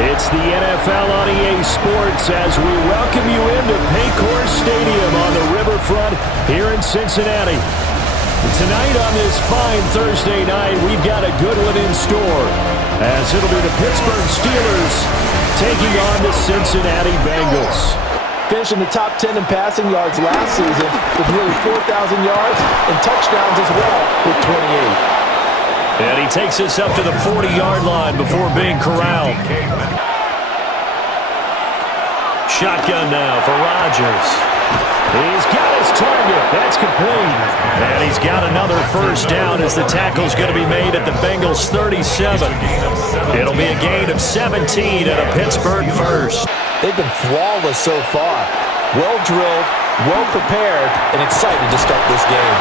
It's the NFL on EA Sports as we welcome you into Paycor Stadium on the riverfront here in Cincinnati. Tonight on this fine Thursday night, we've got a good one in store as it'll be the Pittsburgh Steelers taking on the Cincinnati Bengals. Finishing the top 10 in passing yards last season with nearly 4,000 yards and touchdowns as well with 28. And he takes us up to the 40-yard line before being corralled. Shotgun now for Rodgers. He's got his target. That's complete. And he's got another first down as the tackle's going to be made at the Bengals 37. It'll be a gain of 17 and a Pittsburgh first. They've been flawless so far. Well-drilled, well-prepared, and excited to start this game.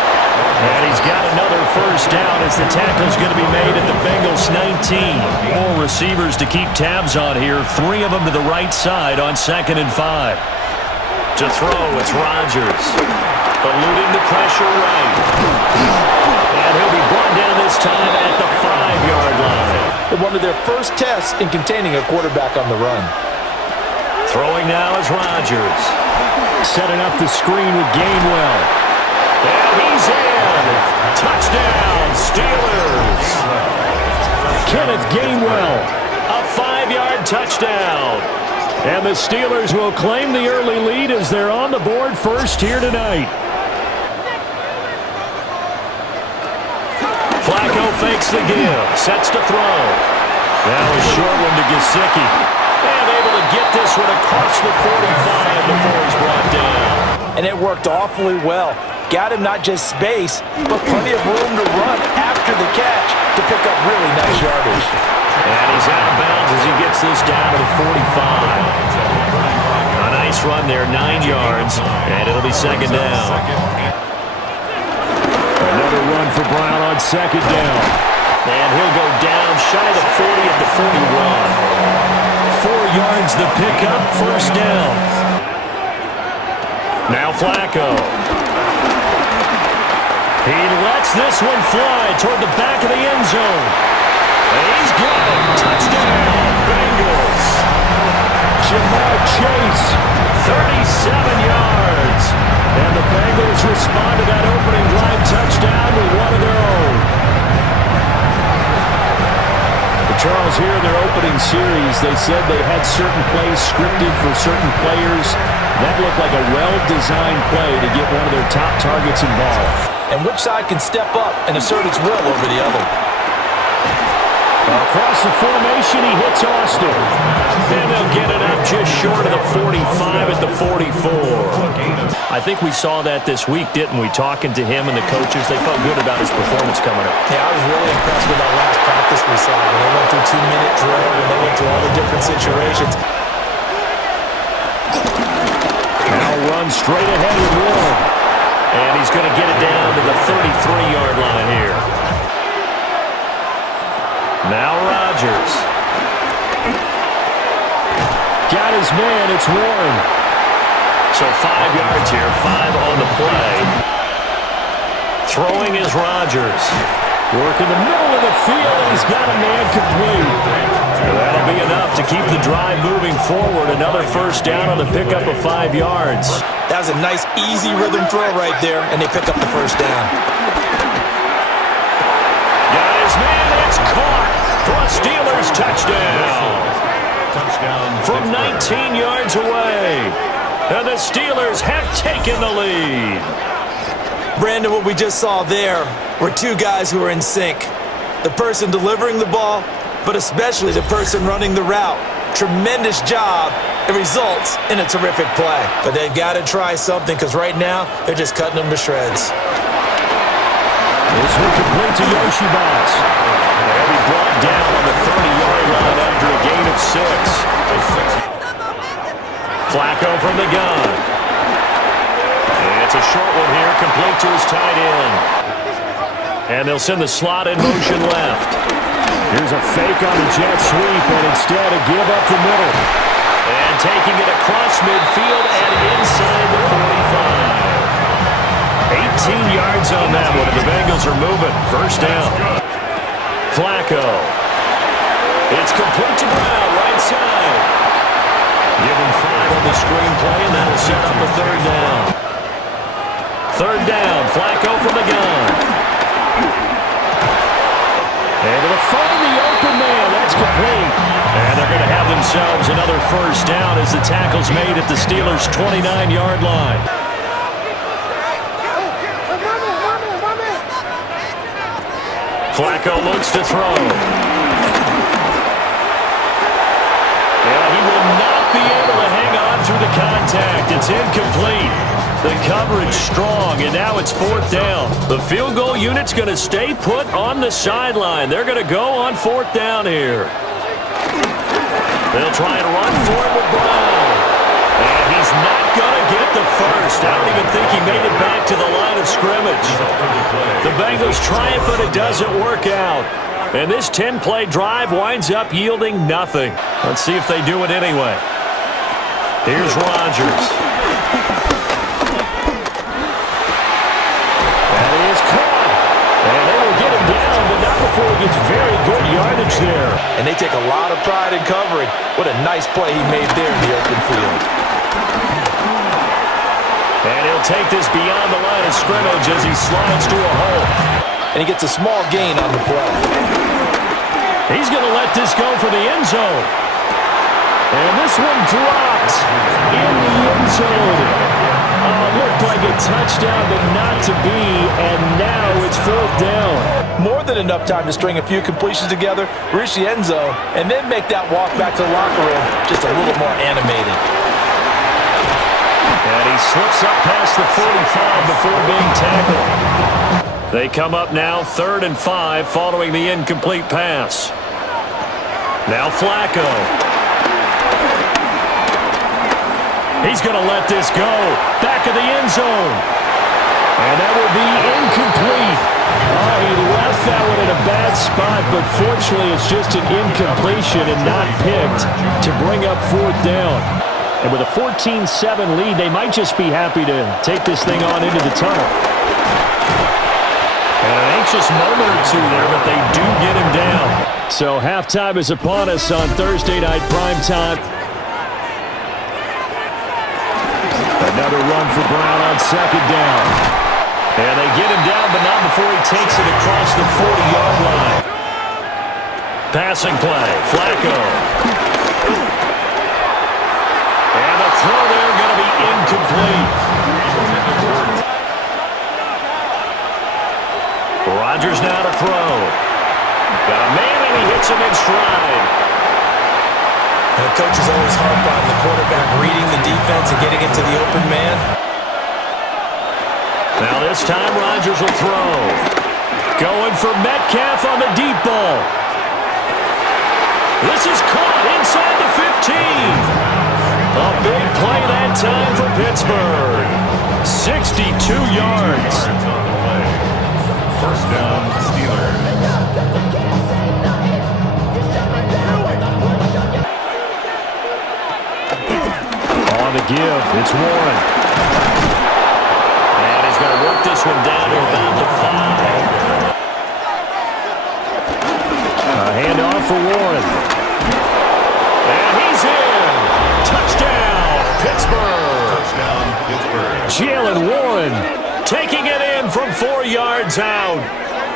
And he's got another first down as the tackle's going to be made at the Bengals 19. More receivers to keep tabs on here. 3 of them to the right side on 2nd and 5. To throw, it's Rodgers. Eluding the pressure right. And he'll be brought down this time at the 5-yard line. One of their first tests in containing a quarterback on the run. Throwing now is Rodgers. Setting up the screen with Gainwell. And he's in. Touchdown, Steelers. Kenneth Gainwell, a 5-yard touchdown. And the Steelers will claim the early lead as they're on the board first here tonight. Flacco fakes the give, sets to throw. Now a short one to Gesicki. And able to get this one across the 45 before he's brought down. And it worked awfully well. Got him not just space, but plenty of room to run after the catch to pick up really nice yardage. And he's out of bounds as he gets this down to the 45. A nice run there, 9 yards, and it'll be 2nd down. Another run for Brown on 2nd down. And he'll go down shy of the 40 at the 41. 4 yards the pickup, 1st down. Now Flacco. He lets this one fly toward the back of the end zone. And he's good. Touchdown, Bengals. Jamar Chase, 37 yards. And the Bengals respond to that opening drive touchdown with one of their own. Charles, here in their opening series, they said they had certain plays scripted for certain players. That looked like a well-designed play to get one of their top targets involved. And which side can step up and assert its will over the other? Across the formation, he hits Austin. And they'll get it up just short of the 45 at the 44. I think we saw that this week, didn't we? Talking to him and the coaches, they felt good about his performance coming up. Yeah, I was really impressed with that last practice we saw. When they went through 2-minute drill, when they went through all the different situations. Now run straight ahead with Warren. And he's going to get it down to the 33-yard line here. Now Rodgers. Got his man, it's Warren. So 5 yards here, 5 on the play. Throwing is Rodgers. Work in the middle of the field, and he's got a man complete. That'll be enough to keep the drive moving forward. Another first down on the pickup of 5 yards. That was a nice, easy rhythm throw right there, and they pick up the first down. Got his man, it's caught for a Steelers touchdown. From 19 yards away. And the Steelers have taken the lead. Brandon, what we just saw there were 2 guys who were in sync. The person delivering the ball, but especially the person running the route. Tremendous job. It results in a terrific play. But they've got to try something because right now they're just cutting them to shreds. This one complete to Yoshibas. They'll be brought down on the 30-yard line after a gain of 6. Flacco from the gun. And it's a short one here, complete to his tight end. And they'll send the slot in motion left. Here's a fake on the jet sweep, and instead a give up the middle. And taking it across midfield and inside the 45. 18 yards on that one, and the Bengals are moving. First down. Flacco. It's complete to Brown, right inside. Give him 5 on the screenplay, and that'll set up a third down. Third down, Flacco from the gun. Able to find the open man. That's complete. And they're going to have themselves another first down as the tackle's made at the Steelers' 29-yard line. Flacco looks to throw. And he will not be able to hang on through the contact. It's incomplete. The coverage strong, and now it's fourth down. The field goal unit's going to stay put on the sideline. They're going to go on fourth down here. They'll try and run for it with Brown. And he's not going to get the first. I don't even think he made it back to the line of scrimmage. The Bengals try it, but it doesn't work out. And this 10-play drive winds up yielding nothing. Let's see if they do it anyway. Here's Rodgers. And he is caught. And they will get him down, but not before he gets very good yardage there. And they take a lot of pride in covering. What a nice play he made there in the open field. And he'll take this beyond the line of scrimmage as he slides to a hole. And he gets a small gain on the play. He's going to let this go for the end zone. And this one dropped in the end zone. Looked like a touchdown, but not to be. And now it's fourth down. More than enough time to string a few completions together, reach the end zone, and then make that walk back to the locker room just a little more animated. And he slips up past the 45 before being tackled. They come up now 3rd and 5 following the incomplete pass. Now Flacco. He's going to let this go. Back of the end zone. And that will be incomplete. He left that one in a bad spot, but fortunately it's just an incompletion and not picked to bring up fourth down. And with a 14-7 lead, they might just be happy to take this thing on into the tunnel. And an anxious moment or two there, but they do get him down. So halftime is upon us on Thursday Night Primetime. Another run for Brown on second down. And they get him down, but not before he takes it across the 40-yard line. Passing play, Flacco. And the throw there going to be incomplete. Rodgers now to throw. Got a man, and he hits him in stride. And the coach is always harp on the quarterback reading the defense and getting into the open man. Now this time Rodgers will throw. Going for Metcalf on the deep ball. This is caught inside the 15. A big play that time for Pittsburgh. 62 yards. First down, Steelers. On the give, it's Warren. And he's going to work this one down to about the 5. A handoff for Warren. And he's in. Touchdown, Pittsburgh. Touchdown, Pittsburgh. Jalen Warren taking it in from 4 yards out.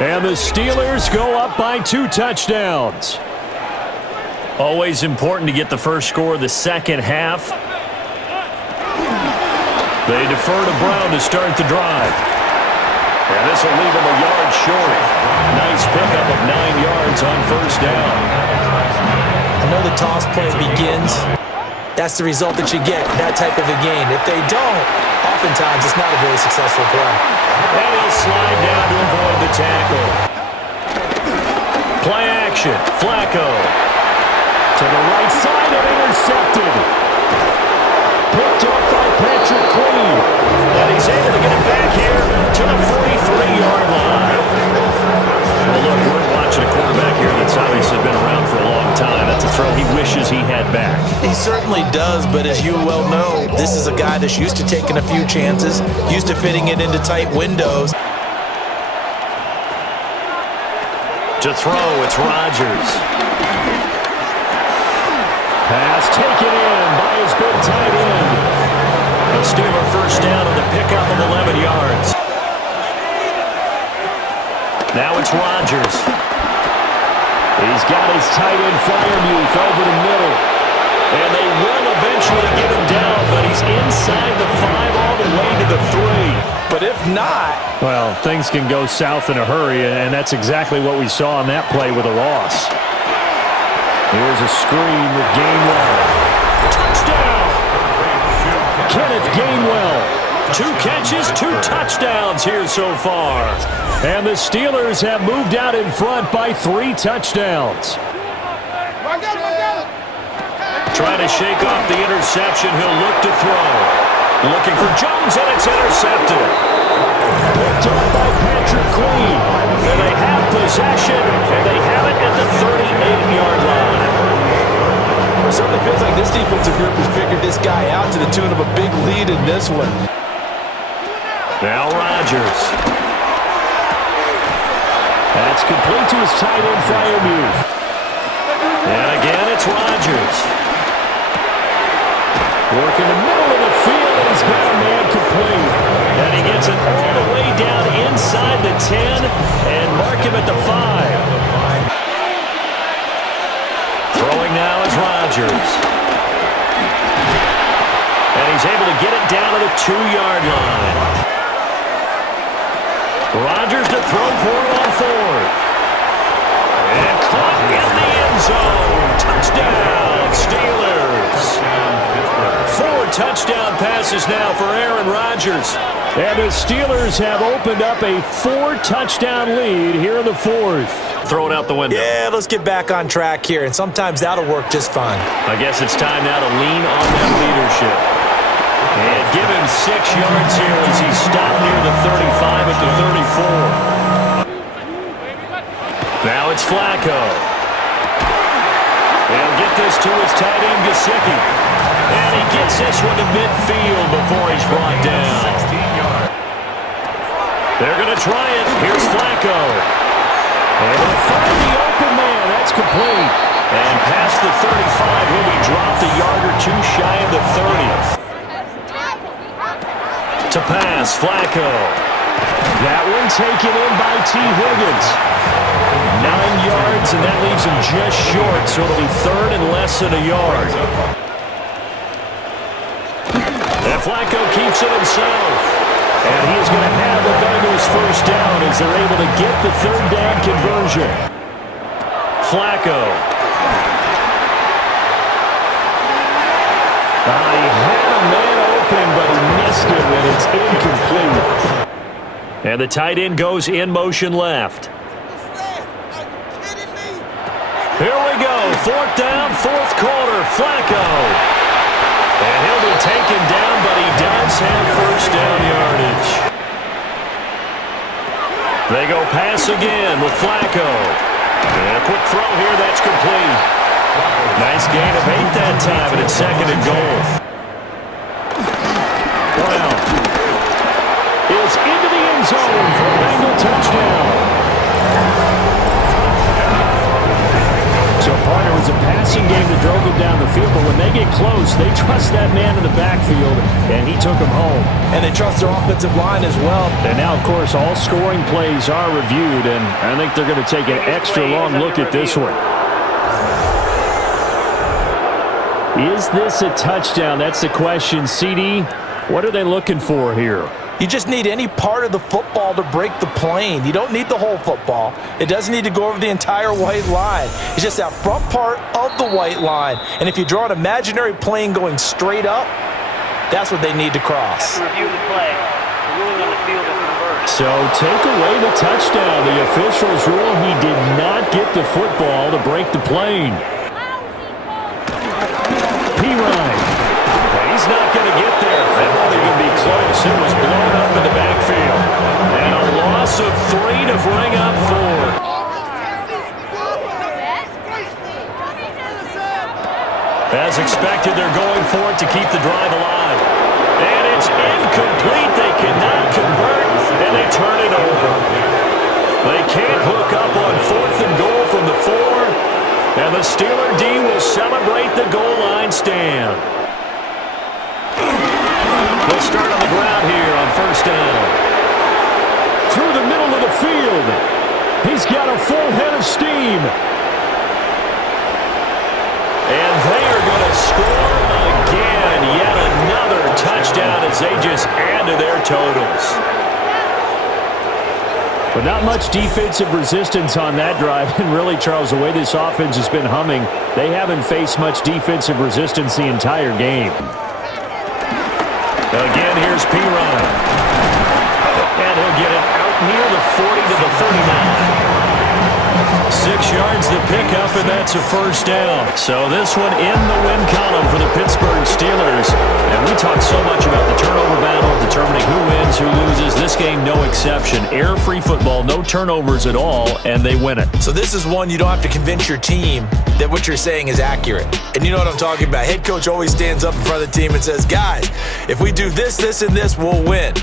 And the Steelers go up by 2 touchdowns. Always important to get the first score of the second half. They defer to Brown to start the drive. And this will leave him a yard short. Nice pickup of 9 yards on first down. I know the toss play begins. That's the result that you get, that type of a gain. If they don't, oftentimes it's not a very successful play. And he'll slide down to avoid the tackle. Play action. Flacco. To the right side and intercepted. Picked up by Patrick Queen. And he's able to get it back here to the 43-yard line. Well, look, we're watching a quarterback here that's obviously been around for a long time. That's a throw he wishes he had back. He certainly does, but as you well know, this is a guy that's used to taking a few chances, used to fitting it into tight windows. To throw, it's Rodgers. Pass taken in by his big tight end. The Steeler first down on the pickup of 11 yards. Now it's Rodgers. He's got his tight end Freiermuth over the middle. And they will eventually get him down, but he's inside the 5 all the way to the 3. But if not... Well, things can go south in a hurry, and that's exactly what we saw on that play with a loss. Here's a screen with Gainwell. Touchdown! Kenneth Gainwell. 2 catches, 2 touchdowns here so far. And the Steelers have moved out in front by 3 touchdowns. Trying to shake off the interception. He'll look to throw. Looking for Jones, and it's intercepted. Picked up by Patrick Queen. And they have possession, and they have it at the 38-yard line. It certainly feels like this defensive group has figured this guy out to the tune of a big lead in this one. Now Rodgers. That's complete to his tight end, Freiermuth. And again, it's Rodgers. Working the middle of the field, and he's got a man complete. And he gets it all the way down inside the 10 and mark him at the 5. Throwing now is Rodgers. And he's able to get it down to the 2-yard line. Rodgers to throw for it on 4th. And caught in the end zone. Touchdown, Steelers. 4 touchdown passes now for Aaron Rodgers. And the Steelers have opened up a 4-touchdown lead here in the 4th. Throw it out the window. Yeah, let's get back on track here, and sometimes that'll work just fine. I guess it's time now to lean on that leadership. And give him 6 yards here as he stopped near the 35 at the 34. Now it's Flacco. They'll get this to his tight end, Gesicki. And he gets this one to midfield before he's brought down. They're going to try it. Here's Flacco. And they'll find the open man. That's complete. And past the 35, he'll be dropped a yard or 2 shy of the 30. To pass, Flacco. That one taken in by T. Higgins. 9 yards, and that leaves him just short, so it'll be 3rd and less than a yard. And Flacco keeps it himself. And he is going to have the Bengals first down as they're able to get the 3rd down conversion. Flacco. He had a man open, but he missed it, and it's incomplete. And the tight end goes in motion left. Here we go. 4th down, 4th quarter. Flacco. And he'll be taken down, but he does have first down yardage. They go pass again with Flacco. And a quick throw here, that's complete. Nice gain of 8 that time, and it's 2nd and goal. Brown is into the end zone for a Bengal touchdown. So, partner, it was a passing game that drove them down the field, but when they get close, they trust that man in the backfield, and he took them home. And they trust their offensive line as well. And now, of course, all scoring plays are reviewed, and I think they're going to take an extra long look at this one. Is this a touchdown? That's the question. CD, what are they looking for here? You just need any part of the football to break the plane. You don't need the whole football. It doesn't need to go over the entire white line. It's just that front part of the white line. And if you draw an imaginary plane going straight up, that's what they need to cross. After review the play, the ruling on the field is reversed. So take away the touchdown. The officials rule he did not get the football to break the plane. He's not going to get there. That won't even be close. It was blown up in the backfield. And a loss of 3 to bring up 4. As expected, they're going for it to keep the drive alive. And it's incomplete. They cannot convert, and they turn it over. They can't hook up on 4th and goal from the 4. And the Steeler D will celebrate the goal line. start on the ground here on first down. Through the middle of the field. He's got a full head of steam. And they are going to score again. Yet another touchdown as they just add to their totals. But not much defensive resistance on that drive. And really, Charles, the way this offense has been humming, they haven't faced much defensive resistance the entire game. Again, here's P-Ryan. And he'll get it out near the 40 to the 39. 6 yards to pick up, and that's a first down. So this one in the win column for the Pittsburgh Steelers. And we talk so much about the turnover battle, determining who wins, who loses. This game, no exception. Error-free football, no turnovers at all, and they win it. So this is one you don't have to convince your team that what you're saying is accurate. And you know what I'm talking about. Head coach always stands up in front of the team and says, guys, if we do this, this, and this, we'll win.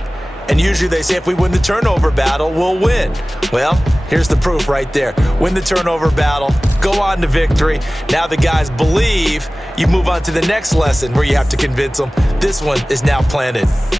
And usually they say if we win the turnover battle, we'll win. Well, here's the proof right there. Win the turnover battle, go on to victory. Now the guys believe. You move on to the next lesson where you have to convince them. This one is now planted.